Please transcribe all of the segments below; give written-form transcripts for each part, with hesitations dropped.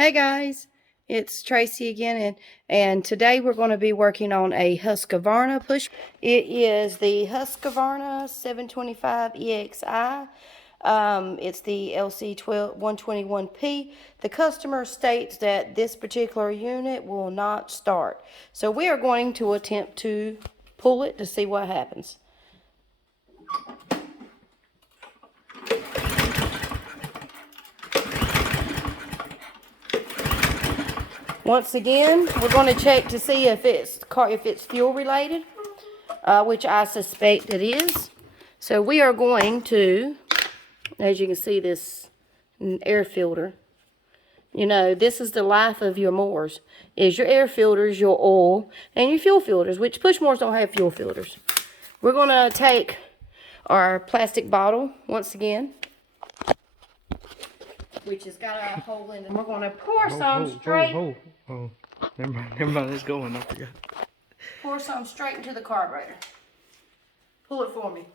Hey guys, it's Tracy again, and today we're going to be working on a Husqvarna Push. It is the Husqvarna 725 EXI. It's the LC121P. The customer states that this particular unit will not start. So we are going to attempt to pull it to see what happens. Once again, we're going to check to see if it's fuel related, which I suspect it is. So we are going to, as you can see, this air filter. You know, this is the life of your mowers. Is your air filters, your oil, and your fuel filters, which push mowers don't have fuel filters. We're going to take our plastic bottle once again, which has got a hole in it. We're going to pour some straight. Oh, never mind, it's going, I forgot. Pour some straight into the carburetor. Pull it for me.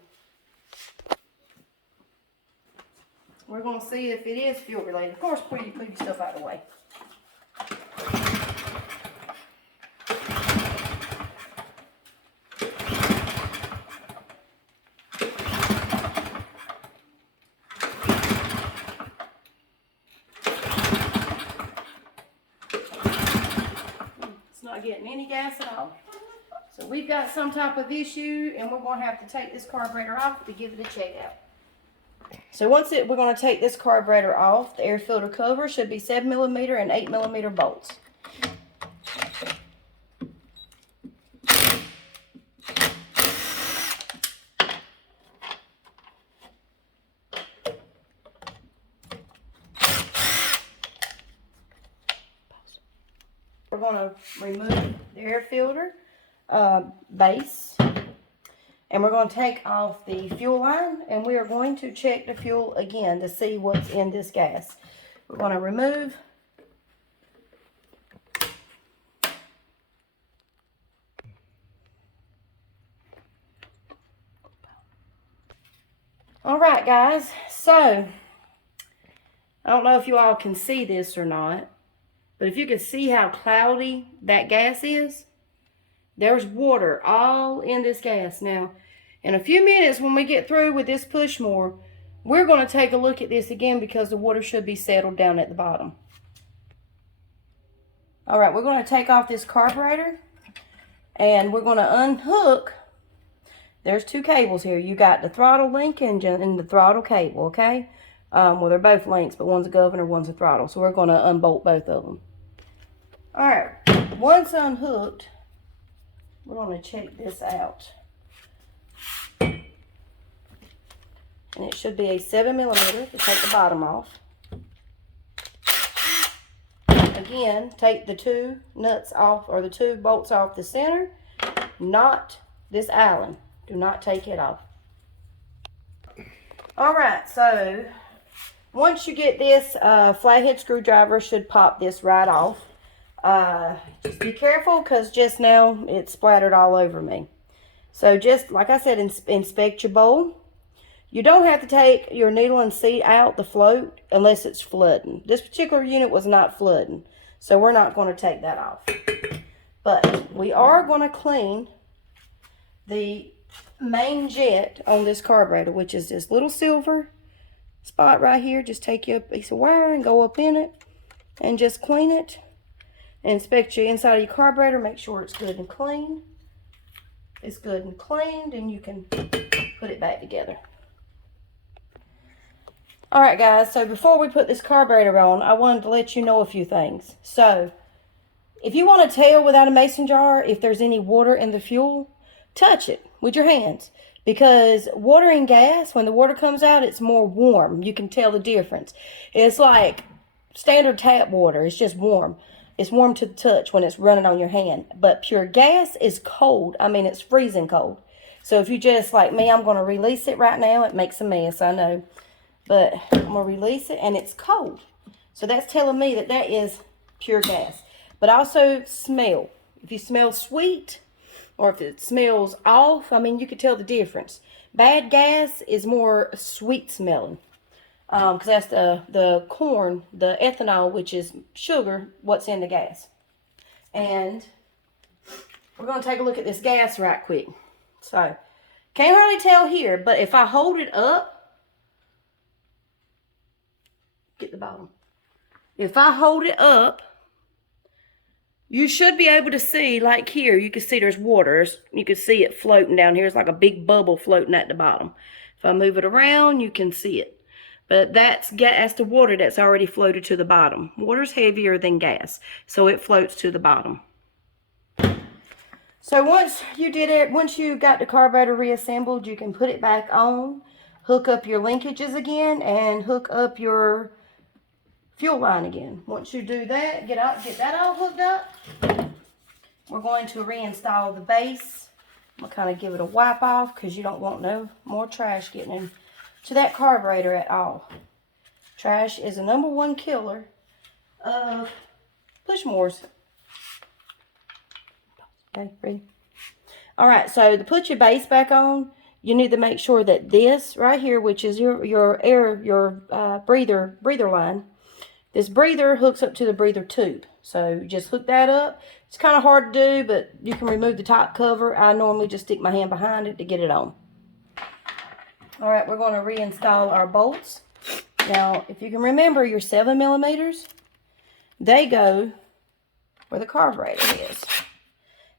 We're going to see if it is fuel related. Of course, put your stuff out of the way. Not getting any gas at all. So we've got some type of issue, and we're going to have to take this carburetor off to give it a check out. So we're going to take this carburetor off. The air filter cover should be 7mm and 8mm bolts. We're going to remove the air filter base, and we're going to take off the fuel line, and we are going to check the fuel again to see what's in this gas. We're going to remove Alright guys, so I don't know if you all can see this or not, but if you can see how cloudy that gas is, there's water all in this gas. Now, in a few minutes when we get through with this push mower, we're going to take a look at this again because the water should be settled down at the bottom. Alright, we're going to take off this carburetor, and we're going to unhook. There's two cables here. You got the throttle link and the throttle cable, okay? Well, they're both links, but one's a governor, one's a throttle. So we're going to unbolt both of them. Alright, once unhooked, we're going to check this out. And it should be a 7mm to take the bottom off. Again, take the two nuts off, or the two bolts off the center, not this Allen. Do not take it off. Alright, so once you get this, flathead screwdriver should pop this right off. Just be careful because just now it splattered all over me. So just like I said, inspect your bowl. You don't have to take your needle and seat out the float unless it's flooding. This particular unit was not flooding, so we're not going to take that off. But we are going to clean the main jet on this carburetor, which is this little silver spot right here. Just take your piece of wire and go up in it and just clean it. Inspect your inside of your carburetor, make sure it's good and clean. It's good and cleaned, and you can put it back together. Alright guys, so before we put this carburetor on, I wanted to let you know a few things. So, if you want to tell without a mason jar if there's any water in the fuel, touch it with your hands. Because water and gas, when the water comes out, it's more warm. You can tell the difference. It's like standard tap water. It's just warm. It's warm to the touch when it's running on your hand. But pure gas is cold. I mean, it's freezing cold. So if you just, like me, I'm going to release it right now. It makes a mess, I know. But I'm going to release it, and it's cold. So that's telling me that that is pure gas. But also smell. If you smell sweet, or if it smells off, I mean, you could tell the difference. Bad gas is more sweet smelling. because that's the corn, the ethanol, which is sugar, what's in the gas. And we're going to take a look at this gas right quick. So, can't hardly tell here, but if I hold it up, get the bottom. If I hold it up, you should be able to see, like here, you can see there's water. You can see it floating down here. It's like a big bubble floating at the bottom. If I move it around, you can see it. But that's the water that's already floated to the bottom. Water's heavier than gas, so it floats to the bottom. So once you got the carburetor reassembled, you can put it back on, hook up your linkages again, and hook up your fuel line again. Once you do that, get that all hooked up, we're going to reinstall the base. I'm going to kind of give it a wipe off because you don't want no more trash getting into that carburetor at all. Trash is the #1 killer of push mowers. Okay, ready? All right, so to put your base back on, you need to make sure that this right here, which is your breather line, this breather hooks up to the breather tube. So just hook that up. It's kind of hard to do, but you can remove the top cover. I normally just stick my hand behind it to get it on. All right, we're going to reinstall our bolts. Now, if you can remember your 7mm, they go where the carburetor is.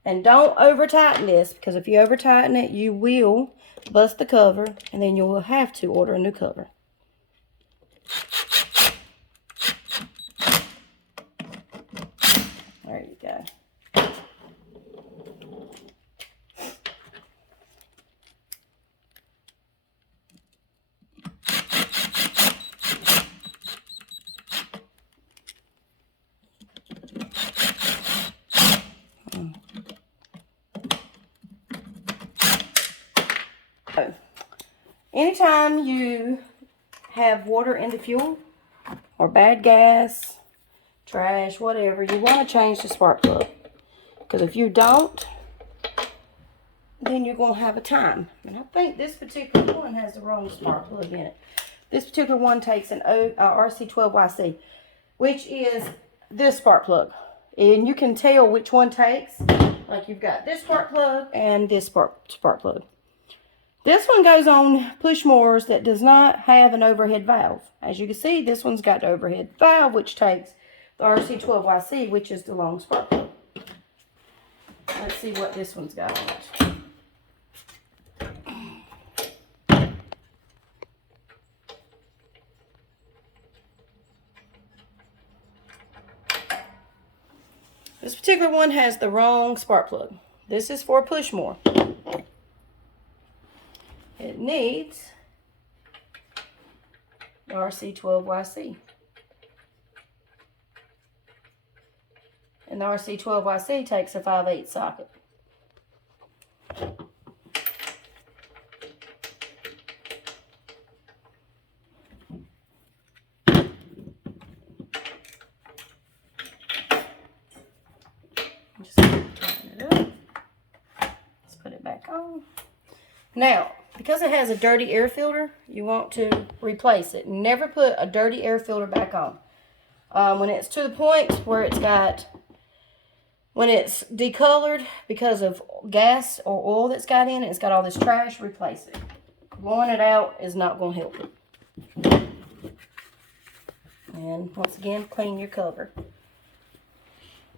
And don't over tighten this, because if you over tighten it, you will bust the cover, and then you will have to order a new cover. There you go. Anytime you have water in the fuel, or bad gas, trash, whatever, you want to change the spark plug. Because if you don't, then you're going to have a time. And I think this particular one has the wrong spark plug in it. This particular one takes an RC12YC, which is this spark plug. And you can tell which one takes. Like you've got this spark plug and this spark plug. This one goes on push mowers that does not have an overhead valve. As you can see, this one's got the overhead valve, which takes the RC12YC, which is the long spark plug. Let's see what this one's got on it. This particular one has the wrong spark plug. This is for a push mower. It needs the RC12YC. And the RC12YC takes a 5/8 socket. Just tighten it up. Let's put it back on. Now, because it has a dirty air filter, you want to replace it. Never put a dirty air filter back on. When it's to the point where when it's decolored because of gas or oil that's got in it, it's got all this trash, replace it. Blowing it out is not going to help it. And once again, clean your cover.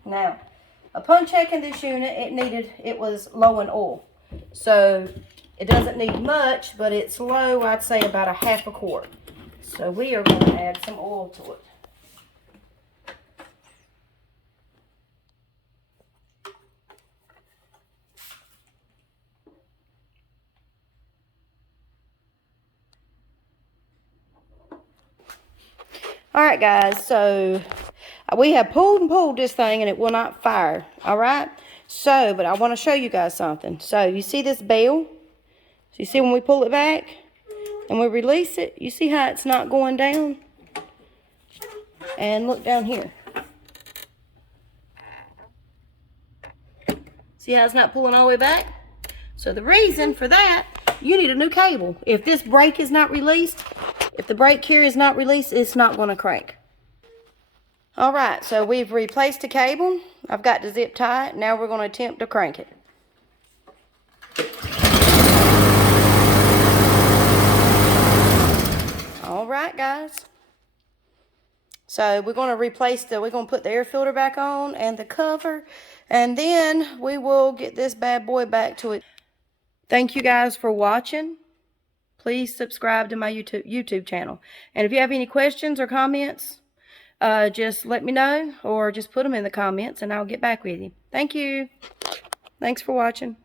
Now, upon checking this unit, it was low in oil. So, it doesn't need much, but it's low, I'd say about a ½ quart. So we are going to add some oil to it. Alright guys, so we have pulled and pulled this thing and it will not fire. Alright? So, but I want to show you guys something. So, you see this bell? So you see when we pull it back and we release it, you see how it's not going down? And look down here. See how it's not pulling all the way back? So the reason for that, you need a new cable. If this brake is not released, If the brake gear is not released, it's not going to crank. All right, so we've replaced the cable. I've got the zip tie. Now we're going to attempt to crank it. All right, guys. So we're going to we're going to put the air filter back on and the cover, and then we will get this bad boy back to it. Thank you guys for watching. Please subscribe to my YouTube channel. And if you have any questions or comments, just let me know, or just put them in the comments and I'll get back with you. Thank you. Thanks for watching.